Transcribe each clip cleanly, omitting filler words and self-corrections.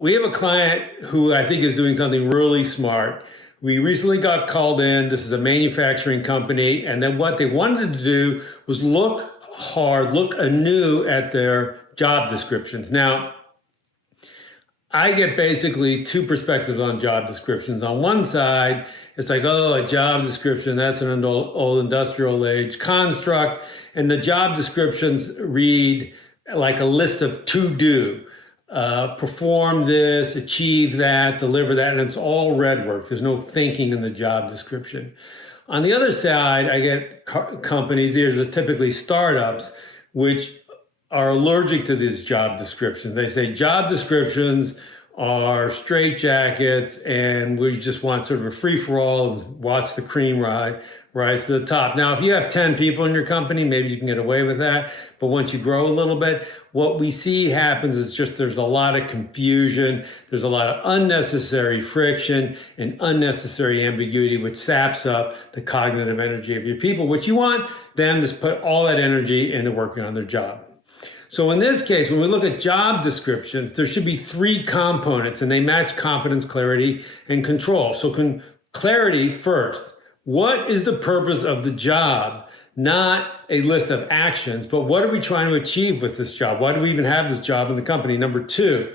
We have a client who I think is doing something really smart. We recently got called in. This is a manufacturing company. And then what they wanted to do was look hard, look anew at their job descriptions. Now, I get basically two perspectives on job descriptions. On one side, it's like, oh, a job description, that's an old industrial age construct. And the job descriptions read like a list of to do. Perform this, achieve that, deliver that, and it's all red work. There's no thinking in the job description. On the other side, I get companies, these are typically startups, which are allergic to these job descriptions. They say job descriptions are straitjackets and we just want sort of a free-for-all and watch the cream rise to the top. Now, if you have 10 people in your company, maybe you can get away with that. But once you grow a little bit, what we see happens is just there's a lot of confusion. There's a lot of unnecessary friction and unnecessary ambiguity, which saps up the cognitive energy of your people, which you want them to put all that energy into working on their job. So in this case, when we look at job descriptions, there should be three components and they match competence, clarity, and control. So clarity first. What is the purpose of the job? Not a list of actions, but what are we trying to achieve with this job? Why do we even have this job in the company? Number two,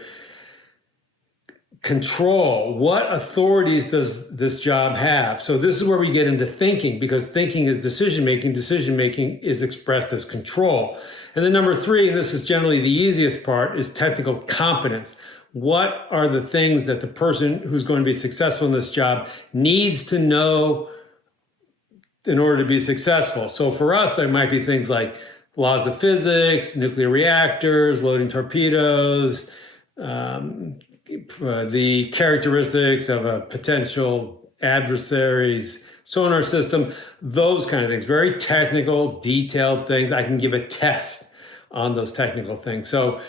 control. What authorities does this job have? So this is where we get into thinking, because thinking is decision-making. Decision-making is expressed as control. And then number three, and this is generally the easiest part, is technical competence. What are the things that the person who's going to be successful in this job needs to know in order to be successful? So for us, there might be things like laws of physics, nuclear reactors, loading torpedoes, the characteristics of a potential adversary's sonar system, those kind of things, very technical, detailed things. I can give a test on those technical things. So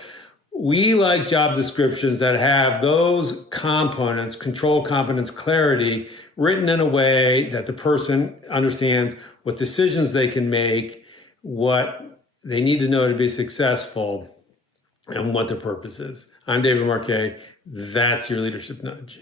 we like job descriptions that have those components, control, competence, clarity, written in a way that the person understands what decisions they can make, what they need to know to be successful, and what their purpose is. I'm David Marquet. That's your leadership nudge.